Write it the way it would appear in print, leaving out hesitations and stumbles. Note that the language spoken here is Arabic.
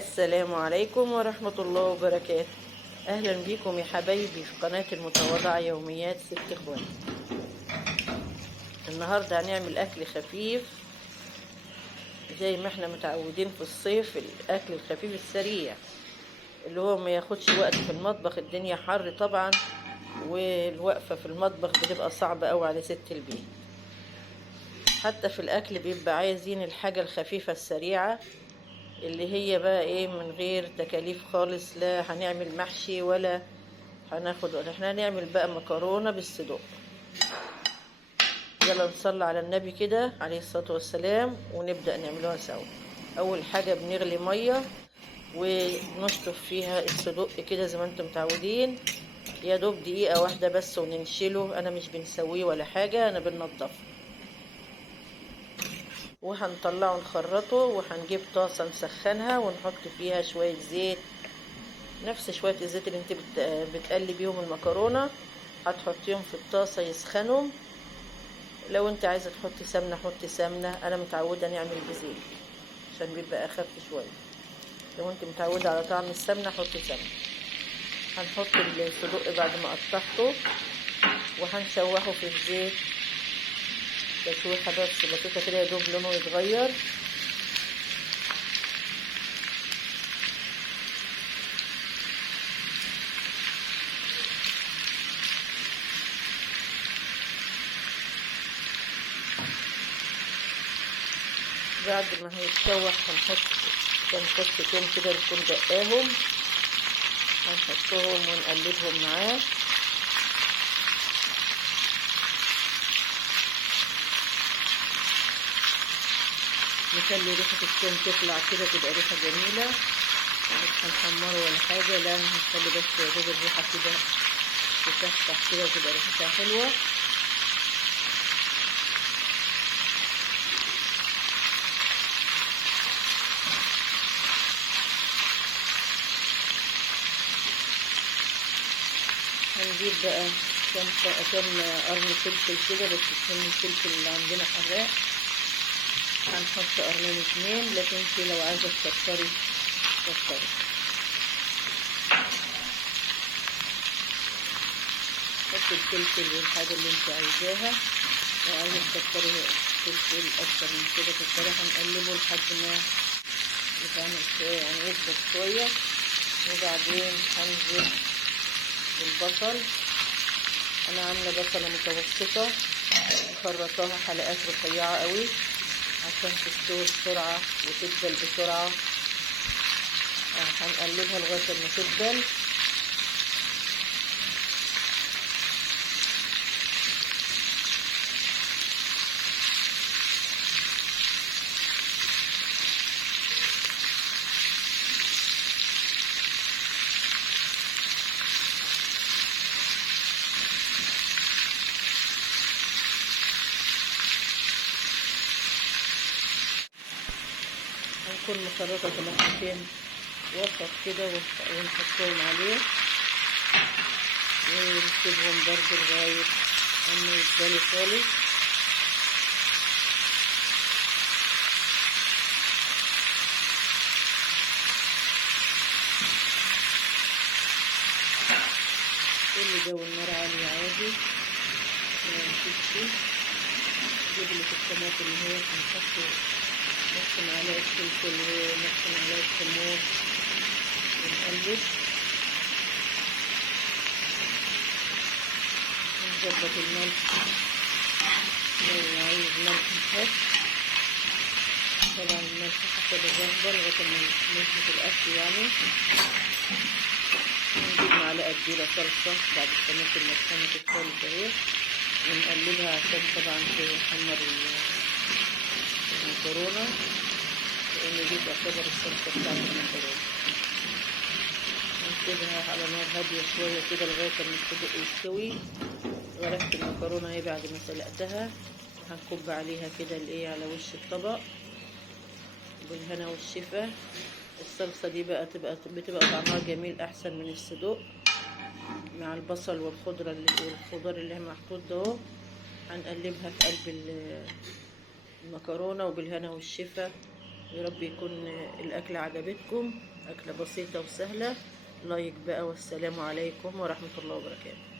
السلام عليكم ورحمة الله وبركاته. أهلا بكم يا حبايبي في قناة المتواضعة يوميات ست اخوات. النهاردة هنعمل أكل خفيف زي ما احنا متعودين في الصيف، الأكل الخفيف السريع اللي هو ما ياخدش وقت في المطبخ. الدنيا حر طبعا، والوقفة في المطبخ بتبقى صعبة أوي على ست البيت. حتى في الأكل بيبقى عايزين الحاجة الخفيفة السريعة اللي هي بقى ايه، من غير تكاليف خالص. لا هنعمل محشي ولا هناخد وقت، احنا هنعمل بقى مكرونة بالصدق. يلا نصلي على النبي كده عليه الصلاة والسلام ونبدأ نعملوها سوا. اول حاجة بنغلي مية ونشطف فيها الصدق كده زي ما انتم متعودين، يا دوب دقيقة واحدة بس وننشله. انا مش بنسويه ولا حاجة، انا بننضفه. وهنطلعه نخرطه، وهنجيب طاسة نسخنها ونحط فيها شوية زيت، نفس شوية الزيت اللي انت بتقلي بيهم المكرونة. هتحطيهم في الطاسة يسخنوا. لو انت عايزة تحطي سمنة حطي سمنة، انا متعودة نعمل بزيت عشان بيبقى اخف شوية. لو انت متعودة على طعم السمنة حطي سمنة. هنحط الصدق بعد ما قطعته وهنشوحه في الزيت تشويحة بس بسيطة كده، يدوب لونه يتغير. بعد ما هيتشوح هنحط كام فص توم كده نكون دقاهم، هنحطهم ونقلبهم معاه. نخلي ريحة التوم تطلع كده تبقى ريحة جميلة، مش هنحمره ولا حاجة، لا هنخلي بس يا دوب الريحة كده تفتح كده وتبقى ريحتها حلوة. هنجيب بقى كام قرن فلفل كده، بس يكون الفلفل اللي عندنا حراق. هنحط قرنين 2، لكن انت لو عايزة تكتري كتري. حطي الفلفل والحاجة اللي انت عايزاها، لو عايزة تكتري فلفل اكتر من كده كتري. هنقلبه لحد ما يتعمل شوية، يعني يدبل شوية. وبعدين هنزل بالبصل. انا عاملة بصلة متوسطة مخرطاها حلقات رفيعة قوي عشان تستوي بسرعة وتدبل بسرعة. هنقلبها لغاية ما تدبل. هنكون مخرطة طماطمتين وسط كده ونحطهم عليه ونسيبهم برضه لغاية اما يتبالوا خالص. كل ده والنار عالية عادي مفيش. جبلة الطماطم اللي هي هنحط نص معلقة فلفل ونص معلقة كمون ونقلب ونظبط الملح. لو عايز ملح نحط، طبعا الملح حسب الرغبة لغاية ما نظبط الأكل يعني. ونجيب معلقة كبيرة صلصة بعد الطماطم ما اتسلقت خالص اهي، ونقلبها عشان طبعا تحمر المكرونة، لأن دي تعتبر الصلصة بتاعت المكرونة. نسيبها على نار هادية شوية كده لغاية ما الصدق يستوي. غرفت المكرونة اهي بعد ما سلقتها، وهنكب عليها كده الايه على وش الطبق بالهنا والشفا. الصلصة دي بقى بتبقى طعمها جميل أحسن من الصدق مع البصل والخضرة والخضار اللي محطوط ده اهو. هنقلبها في قلب المكرونة وبالهنا والشفا. يا رب يكون الأكلة عجبتكم. أكلة بسيطة وسهلة. لايك بقى، والسلام عليكم ورحمة الله وبركاته.